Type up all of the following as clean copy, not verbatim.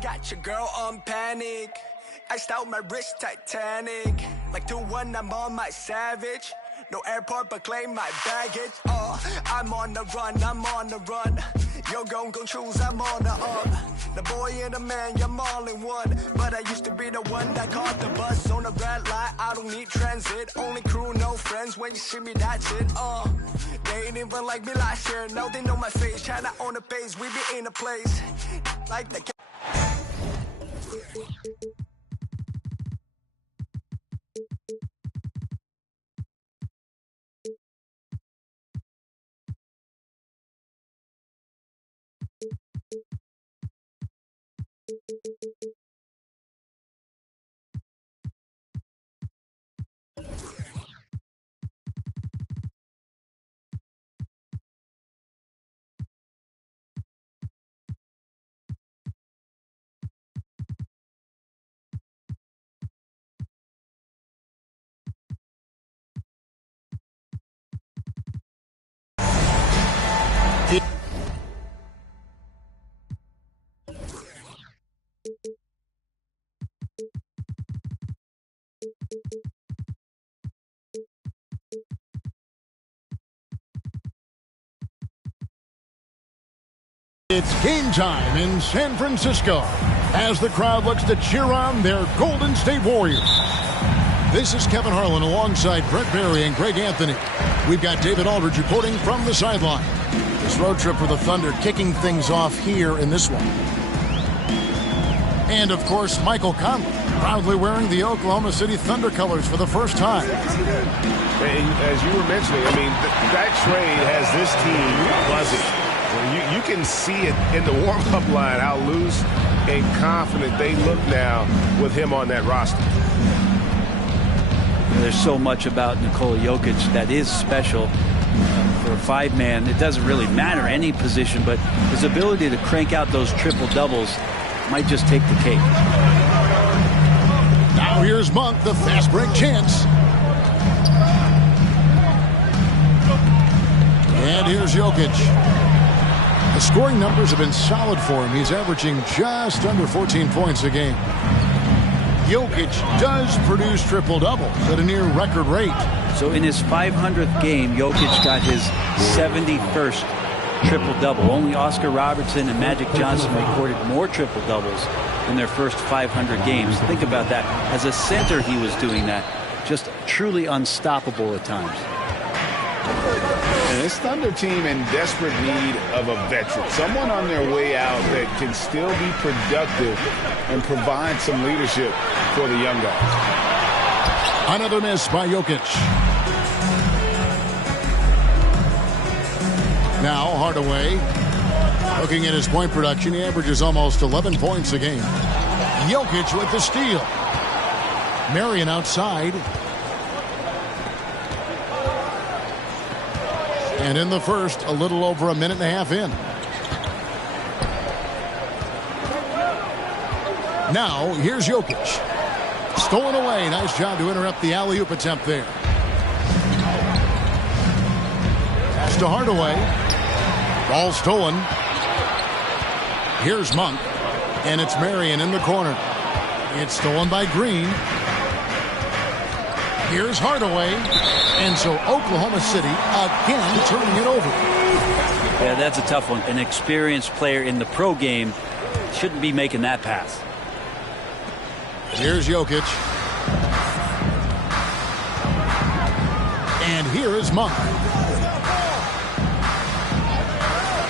got your girl on panic. Iced out my wrist, Titanic. Like 2-1, I'm on my savage. No airport, but claim my baggage. I'm on the run, I'm on the run. Yo, gon' choose, I'm on the up. The boy and the man, I'm all in one. But I used to be the one that caught the bus on the red light. I don't need transit, only crew, no friends. When you see me, that's it. They ain't even like me last year. Now they know my face. China on the base, we be in a place like the. It's game time in San Francisco as the crowd looks to cheer on their Golden State Warriors. This is Kevin Harlan alongside Brent Barry and Greg Anthony. We've got David Aldridge reporting from the sideline. This road trip for the Thunder kicking things off here in this one. And, of course, Michael Conley proudly wearing the Oklahoma City Thunder colors for the first time. And as you were mentioning, I mean, that trade has this team buzzing. You can see it in the warm-up line, how loose and confident they look now with him on that roster. There's so much about Nikola Jokic that is special for a five-man. It doesn't really matter any position, but his ability to crank out those triple-doubles might just take the cake. Now here's Monk, the fast break chance. And here's Jokic. The scoring numbers have been solid for him. He's averaging just under 14 points a game. Jokic does produce triple-doubles at a near record rate. So in his 500th game, Jokic got his 71st triple-double. Only Oscar Robertson and Magic Johnson recorded more triple-doubles in their first 500 games. Think about that. As a center, he was doing that. Just truly unstoppable at times. And this Thunder team in desperate need of a veteran, someone on their way out that can still be productive and provide some leadership for the young guys. Another miss by Jokic. Now Hardaway, looking at his point production, he averages almost 11 points a game. Jokic with the steal. Marion outside. And in the first, a little over a minute and a half in. Now, here's Jokic. Stolen away. Nice job to interrupt the alley-oop attempt there. Pass to Hardaway. Ball stolen. Here's Monk. And it's Marion in the corner. It's stolen by Green. Here's Hardaway. And so Oklahoma City again turning it over. Yeah, that's a tough one. An experienced player in the pro game shouldn't be making that pass. Here's Jokic. And here is Monk.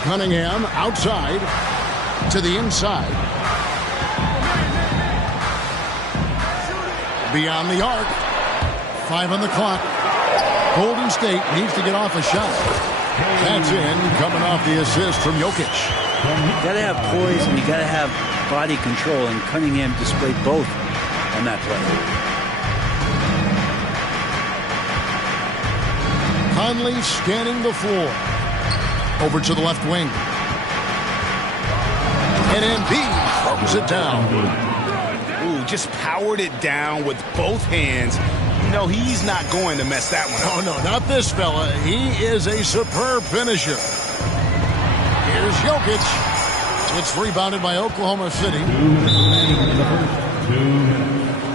Cunningham outside to the inside. Beyond the arc. 5 on the clock. Golden State needs to get off a shot. That's in, coming off the assist from Jokic. You got to have poise and you got to have body control, and Cunningham displayed both on that play. Conley scanning the floor. Over to the left wing. And Embiid throws it down. Ooh, just powered it down with both hands. No, he's not going to mess that one up. Oh, no, not this fella. He is a superb finisher. Here's Jokic. It's rebounded by Oklahoma City.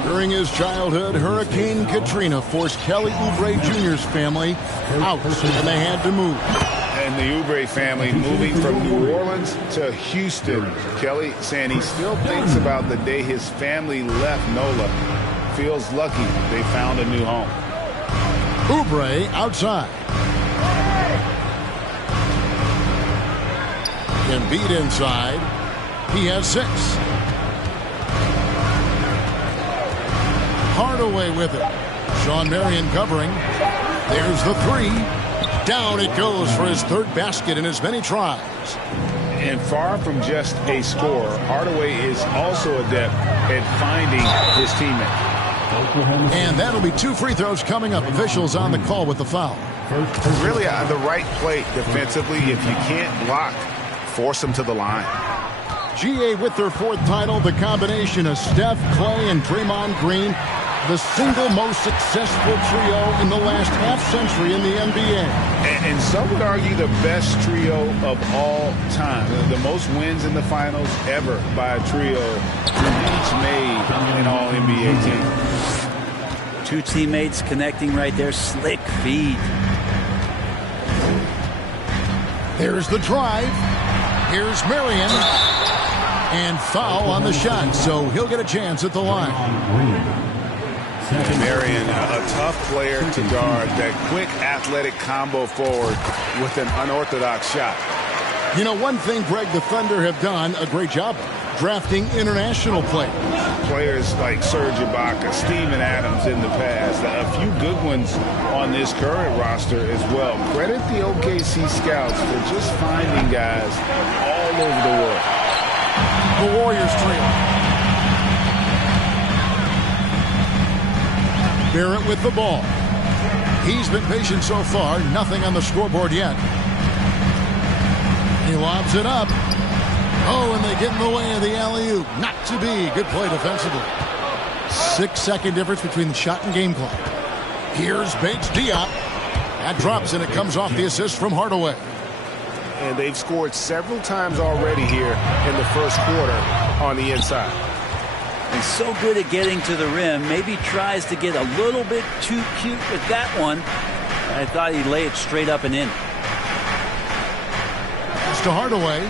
During his childhood, Hurricane Katrina forced Kelly Oubre Jr.'s family out, and they had to move. And the Oubre family moving from New Orleans to Houston. Kelly saying he still thinks about the day his family left NOLA. Feels lucky they found a new home. Oubre outside. Embiid inside. He has 6. Hardaway with it. Shawn Marion covering. There's the 3. Down it goes for his 3rd basket in as many tries. And far from just a scorer, Hardaway is also adept at finding his teammate. And that'll be 2 free throws coming up. Officials on the call with the foul. Really the right play defensively. If you can't block, force them to the line. GA with their 4th title, the combination of Steph, Clay, and Draymond Green, the single most successful trio in the last half-century in the NBA. And some would argue the best trio of all time. The most wins in the finals ever by a trio who each made an all-NBA team. 2 teammates connecting right there. Slick feed. There's the drive. Here's Marion. And foul on the shot, so he'll get a chance at the line. Marion, a tough player to guard. That quick athletic combo forward with an unorthodox shot. You know, one thing, Greg, the Thunder have done a great job of drafting international players. Players like Serge Ibaka, Steven Adams in the past. A few good ones on this current roster as well. Credit the OKC scouts for just finding guys all over the world. The Warriors trail. Barrett with the ball. He's been patient so far. Nothing on the scoreboard yet. He lobs it up. Oh, and they get in the way of the alley-oop. Not to be. Good play defensively. 6-second difference between the shot and game clock. Here's Bates Diop. That drops, and it comes off the assist from Hardaway. And they've scored several times already here in the first quarter on the inside. He's so good at getting to the rim. Maybe tries to get a little bit too cute with that one. I thought he'd lay it straight up and in. Pass to Hardaway.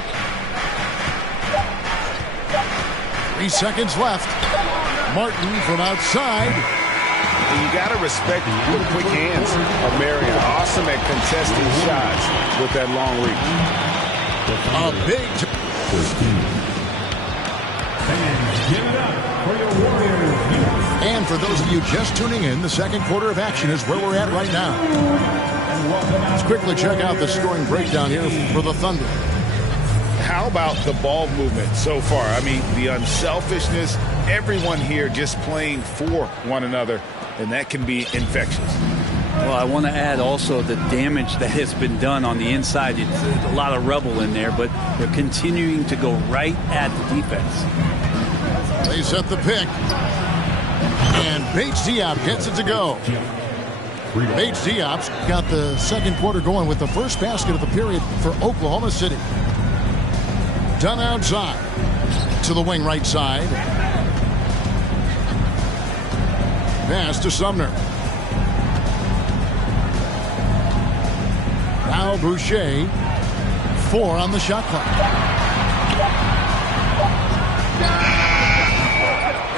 3 seconds left. Martin from outside. And you got to respect the quick hands of Marion. Awesome at contesting shots with that long reach. A big... And for those of you just tuning in, the second quarter of action is where we're at right now. Let's quickly check out the scoring breakdown here for the Thunder. How about the ball movement so far? I mean, the unselfishness, everyone here just playing for one another, and that can be infectious. Well, I want to add also the damage that has been done on the inside. It's a lot of rubble in there, but they're continuing to go right at the defense. They set the pick. And Bates Diop gets it to go. Bates Diop's got the second quarter going with the first basket of the period for Oklahoma City. Done outside. To the wing right side. Pass to Sumner. Now Boucher. 4 on the shot clock.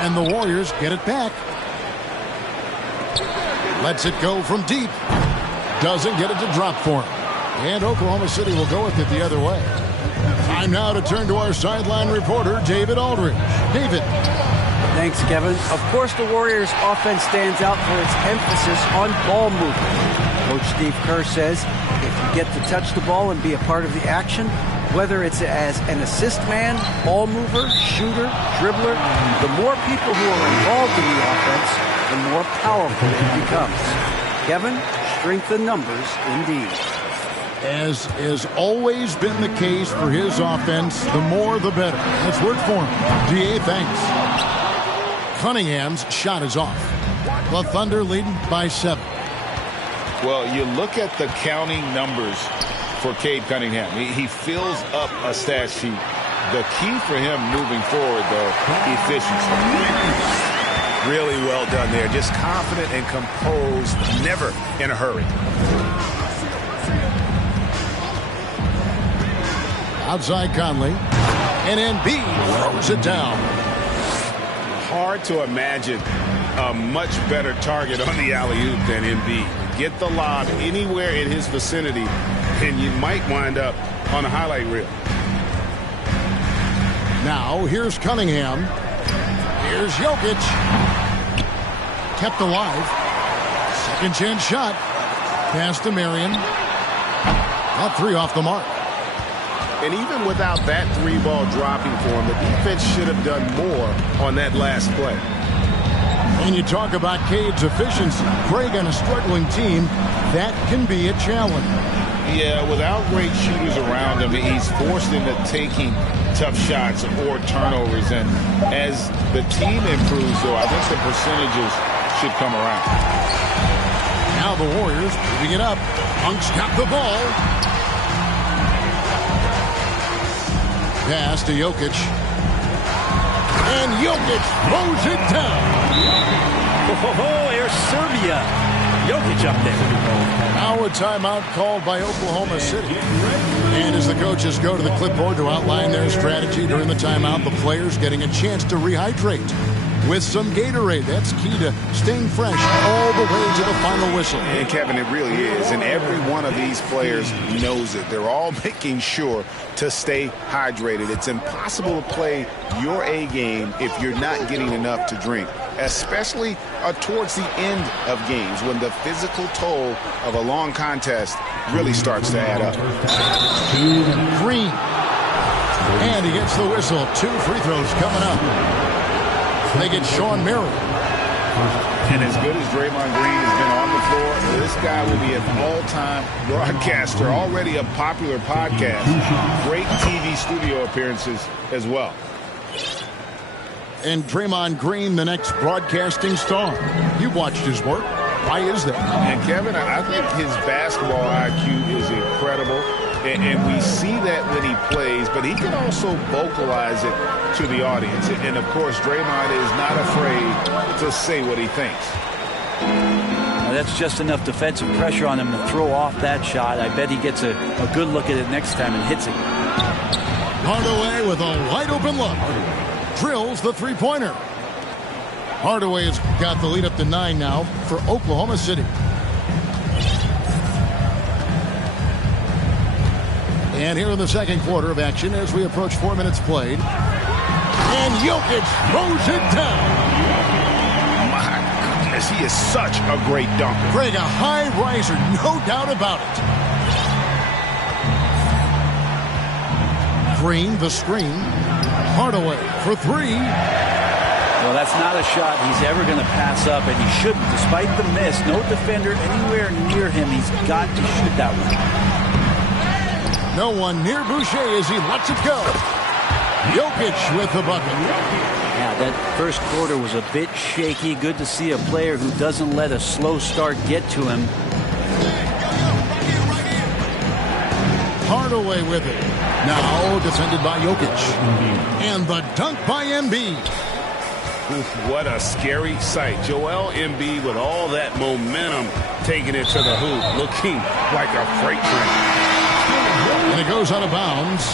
And the Warriors get it back. Lets it go from deep. Doesn't get it to drop for him. And Oklahoma City will go with it the other way. Time now to turn to our sideline reporter, David Aldridge. David. Thanks, Kevin. Of course, the Warriors' offense stands out for its emphasis on ball movement. Coach Steve Kerr says if you get to touch the ball and be a part of the action, whether it's as an assist man, ball mover, shooter, dribbler, the more people who are involved in the offense, the more powerful it becomes. Kevin, strength in numbers indeed. As has always been the case for his offense, the more the better. That's worked for him. DA, thanks. Cunningham's shot is off. The Thunder leading by 7. Well, you look at the counting numbers for Cade Cunningham. He fills up a stat sheet The key for him moving forward, though, efficiency. Really well done there. Just confident and composed, never in a hurry. Outside Conley. And Embiid throws it down. Hard to imagine a much better target on the alley-oop than Embiid. Get the lob anywhere in his vicinity, and you might wind up on a highlight reel. Now, here's Cunningham. Here's Jokic. Kept alive. Second chance shot. Pass to Marion. Got 3 off the mark. And even without that 3-ball dropping for him, the defense should have done more on that last play. And you talk about Cade's efficiency. Craig on a struggling team, that can be a challenge. Yeah, without great shooters around him, he's forced into taking tough shots or turnovers. And as the team improves, though, I think the percentages should come around. Now the Warriors moving it up. Punk's got the ball. Pass to Jokic. And Jokic throws it down. Here's Serbia. Jokic up there. Now a timeout called by Oklahoma City. And as the coaches go to the clipboard to outline their strategy during the timeout, the players getting a chance to rehydrate with some Gatorade. That's key to staying fresh all the way to the final whistle. And Kevin, it really is. And every one of these players knows it. They're all making sure to stay hydrated. It's impossible to play your A game if you're not getting enough to drink, especially towards the end of games when the physical toll of a long contest really starts to add up. Green. And he gets the whistle. 2 free throws coming up. They get Sean Merrill. And as good as Draymond Green has been on the floor, this guy will be an all-time broadcaster, already a popular podcast, great TV studio appearances as well. And Draymond Green, the next broadcasting star. You've watched his work. Why is that? And Kevin, I think his basketball IQ is incredible. And we see that when he plays, but he can also vocalize it to the audience. And, of course, Draymond is not afraid to say what he thinks. Now that's just enough defensive pressure on him to throw off that shot. I bet he gets a good look at it next time and hits it. Hardaway with a wide-open look. Drills the three-pointer. Hardaway has got the lead up to 9 now for Oklahoma City. And here in the second quarter of action as we approach 4 minutes played. And Jokic throws it down. My goodness, he is such a great dunker. Craig, a high riser, no doubt about it. Green, the screen. Hardaway for 3. Well, that's not a shot he's ever going to pass up, and he shouldn't. Despite the miss, no defender anywhere near him. He's got to shoot that one. No one near Boucher as he lets it go. Jokic with the bucket. Yeah, that first quarter was a bit shaky. Good to see a player who doesn't let a slow start get to him. Hardaway with it. Now defended by Jokic. And the dunk by Embiid. Oof, what a scary sight. Joel Embiid with all that momentum taking it to the hoop, looking like a freight train. And it goes out of bounds.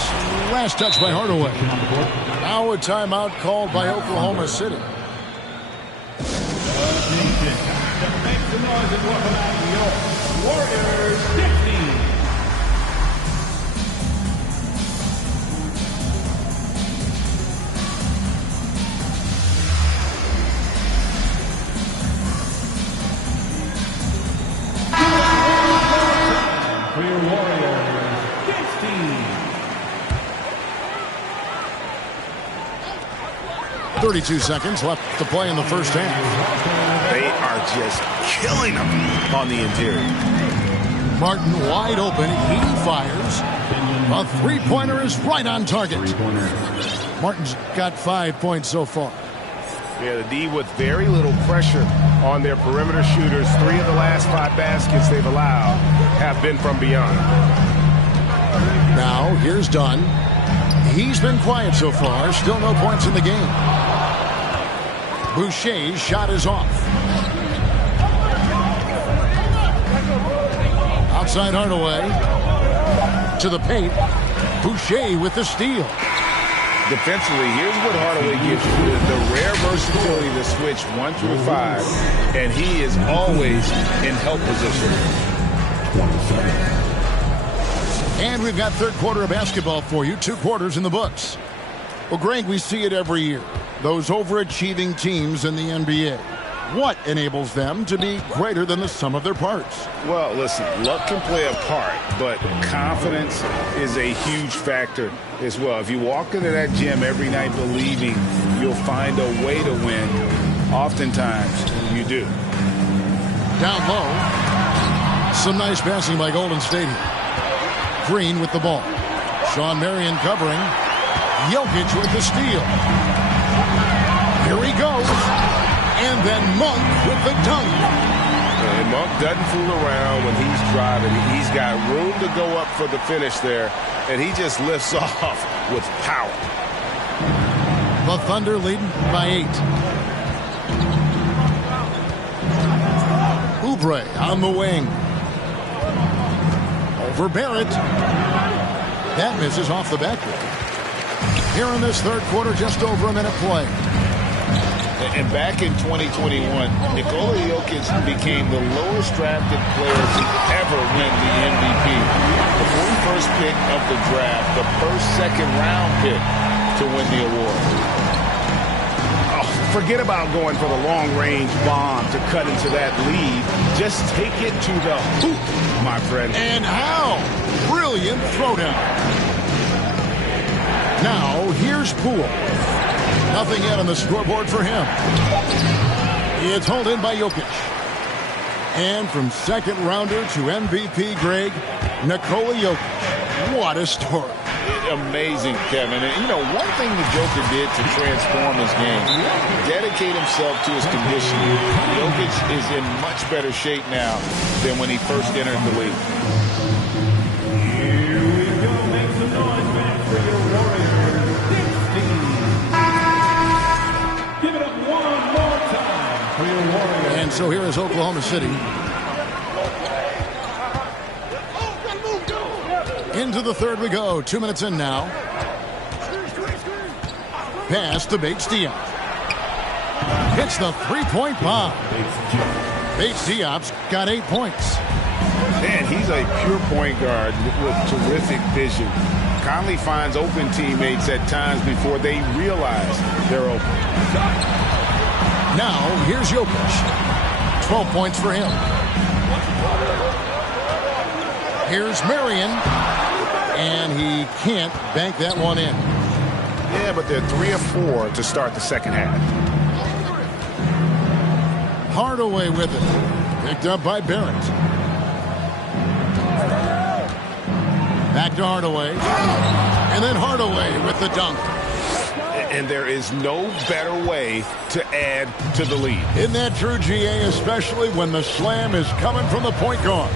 Last touch by Hardaway. Now a timeout called by Oklahoma City. Warriors 15. For your Warriors 15. 32 seconds left to play in the first half. They are just killing them on the interior. Martin wide open. He fires. A three-pointer is right on target. Martin's got 5 points so far. Yeah, the D with very little pressure on their perimeter shooters. 3 of the last 5 baskets they've allowed have been from beyond. Now, here's Dunn. He's been quiet so far. Still no points in the game. Boucher's shot is off. Outside Hardaway. To the paint. Boucher with the steal. Defensively, here's what Hardaway gives you. The rare versatility to switch 1 through 5. And he is always in help position. And we've got third quarter of basketball for you. 2 quarters in the books. Well, Greg, we see it every year. Those overachieving teams in the NBA. What enables them to be greater than the sum of their parts? Well, listen, luck can play a part, but confidence is a huge factor as well. If you walk into that gym every night believing you'll find a way to win, oftentimes you do. Down low. Some nice passing by Golden State. Green with the ball. Shawn Marion covering. Jokic with the steal. Here he goes. And then Monk with the dunk. And Monk doesn't fool around when he's driving. He's got room to go up for the finish there, and he just lifts off with power. The Thunder leading by 8. Oubre on the wing. Over Barrett. That misses off the backboard. Here in this third quarter, just over a minute play. And back in 2021, Nikola Jokic became the lowest drafted player to ever win the MVP. The 41st pick of the draft, the first second-round pick to win the award. Oh, forget about going for the long-range bomb to cut into that lead. Just take it to the hoop, my friend. And how? Brilliant throwdown. Now, here's Poole. Nothing yet on the scoreboard for him. It's hauled in by Jokic. And from second rounder to MVP, Greg, Nikola Jokic. What a story. Amazing, Kevin. And, you know, one thing the Joker did to transform his game, dedicate himself to his conditioning. Jokic is in much better shape now than when he first entered the league. Here we go. Make some noise back for your Warriors. 16. Give it up one more time for your Warriors. And so here is Oklahoma City. Into the third we go. 2 minutes in now. Pass to Bates-Diop. Hits the three-point bomb. Bates-Diop's got 8 points. Man, he's a pure point guard with terrific vision. Conley finds open teammates at times before they realize they're open. Now, here's Jokic. 12 points for him. Here's Marion. And he can't bank that one in. Yeah, but they're 3 of 4 to start the second half. Hardaway with it. Picked up by Barrett. Back to Hardaway. And then Hardaway with the dunk. And there is no better way to add to the lead. Isn't that true, GA, especially when the slam is coming from the point guard?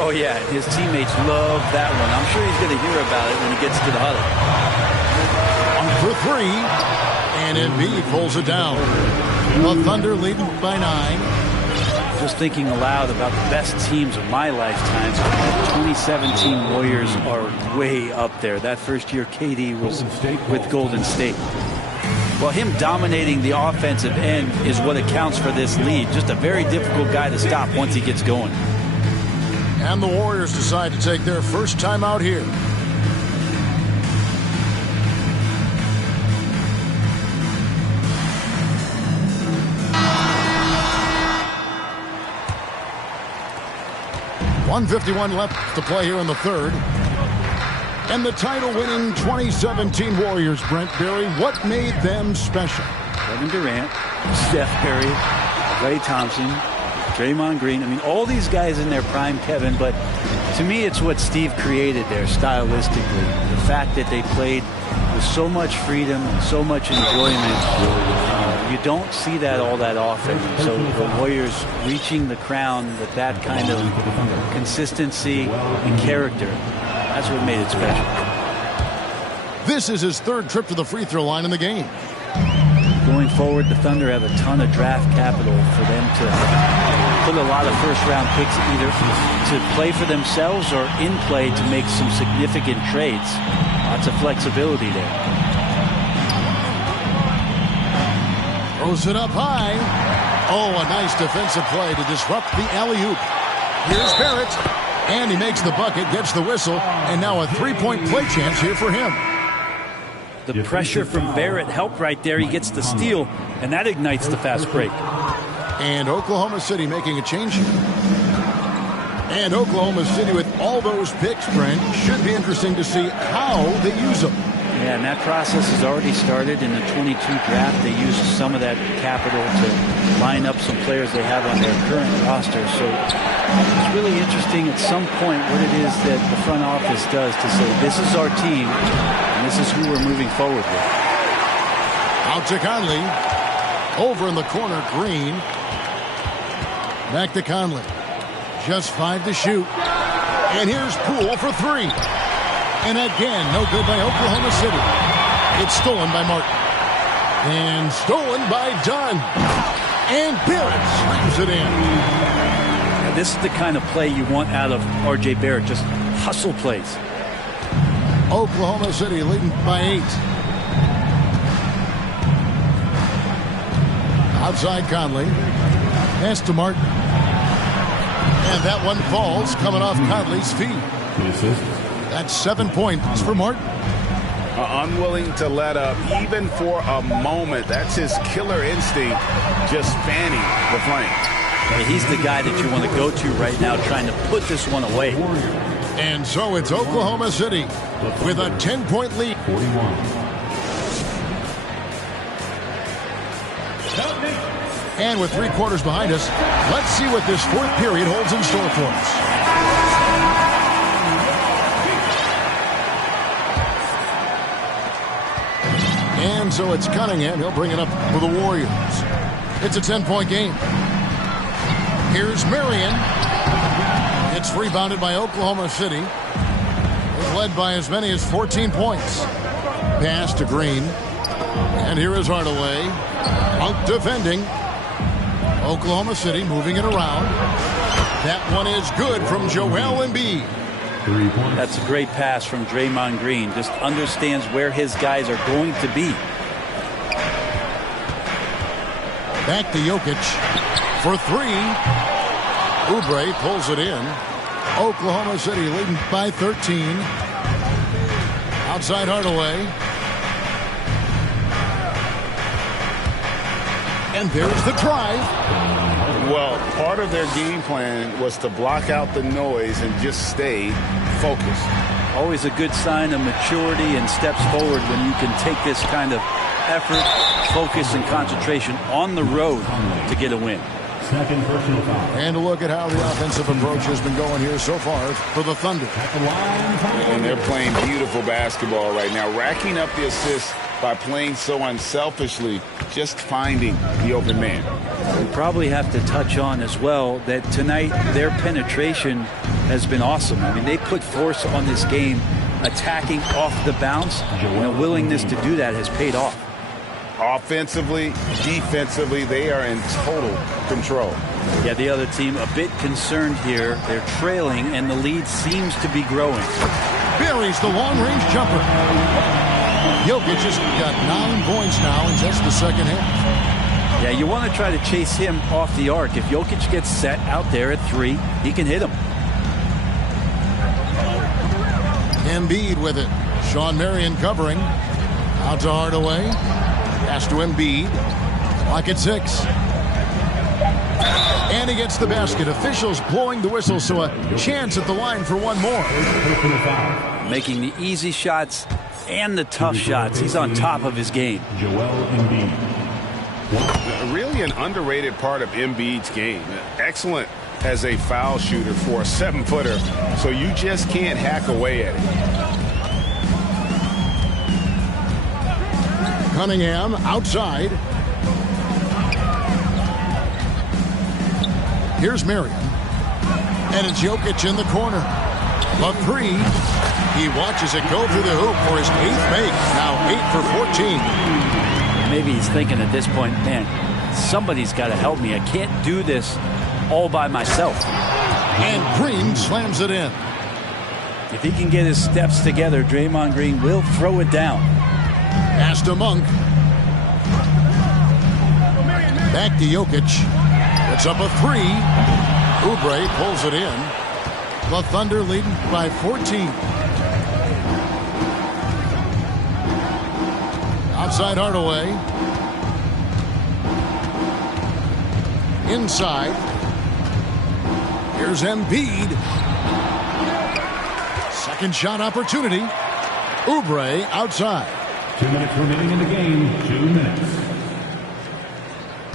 Oh, yeah, his teammates love that one. I'm sure he's going to hear about it when he gets to the huddle. On for 3, and Embiid pulls it down. The Thunder leading by 9. Just thinking aloud about the best teams of my lifetime, 2017 Warriors are way up there. That first year, KD was with Golden State. Well, him dominating the offensive end is what accounts for this lead. Just a very difficult guy to stop once he gets going. And the Warriors decide to take their first time out here. .151 left to play here in the third. And the title-winning 2017 Warriors, Brent Barry, what made them special? Kevin Durant, Steph Curry, Klay Thompson, Draymond Green. I mean, all these guys in their prime, Kevin, but to me it's what Steve created there stylistically. The fact that they played with so much freedom, so much enjoyment. You don't see that all that often. So the Warriors reaching the crown with that kind of consistency and character, that's what made it special. This is his third trip to the free throw line in the game. Going forward, the Thunder have a ton of draft capital for them to put a lot of first-round picks either to play for themselves or in play to make some significant trades. Lots of flexibility there. Throws it up high. Oh, a nice defensive play to disrupt the alley-oop. Here's Barrett. And he makes the bucket, gets the whistle, and now a three-point play chance here for him. The pressure from Barrett helped right there. He gets the steal, and that ignites the fast break. And Oklahoma City making a change here. And Oklahoma City with all those picks, Brent, should be interesting to see how they use them. Yeah, and that process has already started in the 22 draft. They used some of that capital to line up some players they have on their current roster. So it's really interesting at some point what it is that the front office does to say, this is our team, and this is who we're moving forward with. Out to Conley. Over in the corner, Green. Back to Conley. Just 5 to shoot. And here's Poole for 3. And again, no good by Oklahoma City. It's stolen by Martin. And stolen by Dunn. And Barrett slams it in. Now, this is the kind of play you want out of R.J. Barrett. Just hustle plays. Oklahoma City leading by 8. Outside Conley. Pass to Martin. And that one falls coming off Conley's feet. That's 7 points for Martin. Unwilling to let up even for a moment. That's his killer instinct, just fanning the flame. He's the guy that you want to go to right now trying to put this one away. And so it's Oklahoma City with a 10-point lead. 41. And with 3 quarters behind us, let's see what this fourth period holds in store for us. And so it's Cunningham. He'll bring it up for the Warriors. It's a 10-point game. Here's Marion. It's rebounded by Oklahoma City. It's led by as many as 14 points. Pass to Green. And here is Hardaway. Out defending. Oklahoma City moving it around. That one is good from Joel Embiid. That's a great pass from Draymond Green. Just understands where his guys are going to be. Back to Jokic for 3. Oubre pulls it in. Oklahoma City leading by 13. Outside Hardaway. And there's the drive. Well, part of their game plan was to block out the noise and just stay focused. Always a good sign of maturity and steps forward when you can take this kind of effort, focus, and concentration on the road to get a win. Second personal foul. And a look at how the offensive approach has been going here so far for the Thunder. And they're playing beautiful basketball right now, racking up the assists by playing so unselfishly, just finding the open man. We probably have to touch on as well that tonight their penetration has been awesome. I mean, they put force on this game, attacking off the bounce, and a willingness to do that has paid off. Offensively, defensively, they are in total control. Yeah, the other team a bit concerned here. They're trailing, and the lead seems to be growing. Buries the long-range jumper. Jokic has got 9 points now in just the second half. Yeah, you want to try to chase him off the arc. If Jokic gets set out there at 3, he can hit him. Embiid with it. Sean Marion covering. Out to Hardaway. Pass to Embiid. Clock at 6. And he gets the basket. Officials blowing the whistle, so a chance at the line for one more. Making the easy shots and the tough shots. He's on top of his game. Joel Embiid. Really an underrated part of Embiid's game. Excellent as a foul shooter for a 7-footer, so you just can't hack away at it. Cunningham outside. Here's Marion. And it's Jokic in the corner. The three. He watches it go through the hoop for his 8th make. Now 8 for 14. Maybe he's thinking at this point, man, somebody's got to help me. I can't do this all by myself. And Green slams it in. If he can get his steps together, Draymond Green will throw it down. Pass to Monk. Back to Jokic. It's up a 3. Oubre pulls it in. The Thunder leading by 14. Outside Hardaway. Inside. Here's Embiid. Second shot opportunity. Oubre outside. 2 minutes remaining in the game. 2 minutes.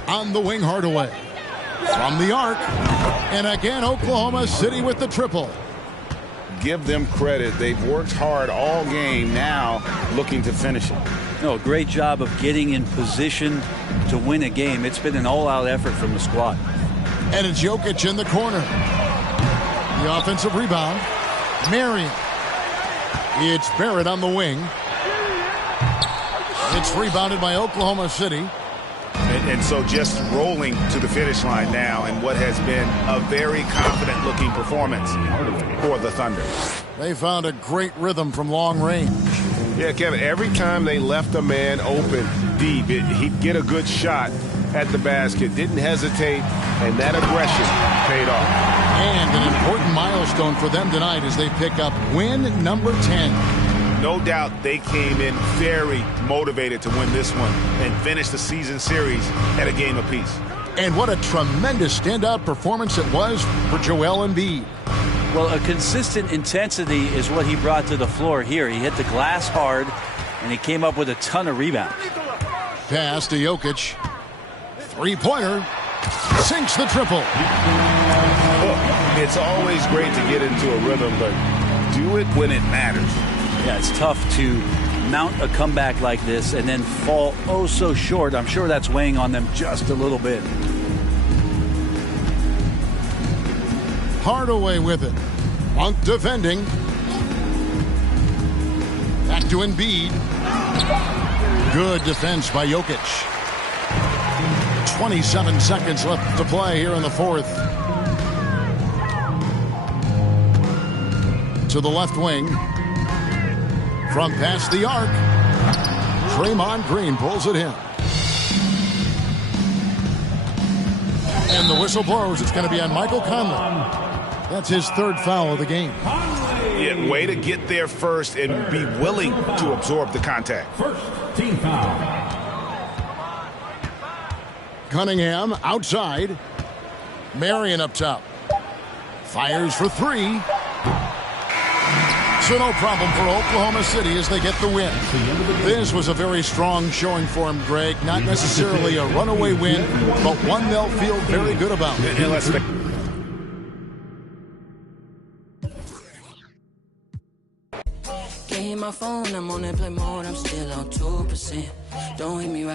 On the wing, Hardaway. From the arc. And again, Oklahoma City with the triple. Give them credit. They've worked hard all game, now looking to finish it. No, great job of getting in position to win a game. It's been an all-out effort from the squad. And it's Jokic in the corner. The offensive rebound. Marion. It's Barrett on the wing. It's rebounded by Oklahoma City. And so just rolling to the finish line now in what has been a very confident-looking performance for the Thunder. They found a great rhythm from long range. Yeah, Kevin, every time they left a man open deep, he'd get a good shot at the basket. Didn't hesitate, and that aggression paid off. And an important milestone for them tonight as they pick up win number 10. No doubt they came in very motivated to win this one and finish the season series at a game apiece. And what a tremendous standout performance it was for Joel Embiid. Well, a consistent intensity is what he brought to the floor here. He hit the glass hard, and he came up with a ton of rebounds. Pass to Jokic. Three-pointer. Sinks the triple. Look, it's always great to get into a rhythm, but do it when it matters. Yeah, it's tough to mount a comeback like this and then fall oh so short. I'm sure that's weighing on them just a little bit. Hardaway with it. Monk defending. Back to Embiid. Good defense by Jokic. 27 seconds left to play here in the fourth. To the left wing. From past the arc. Draymond Green pulls it in. And the whistle blows. It's going to be on Michael Conley. That's his third foul of the game. Yeah, way to get there first and be willing to absorb the contact. First team foul. Cunningham outside. Marion up top. Fires for three. So no problem for Oklahoma City as they get the win. This was a very strong showing for him, Greg. Not necessarily a runaway win, but one they'll feel very good about. My phone, I'm on that play mode, I'm still on 2%. Don't hit me right.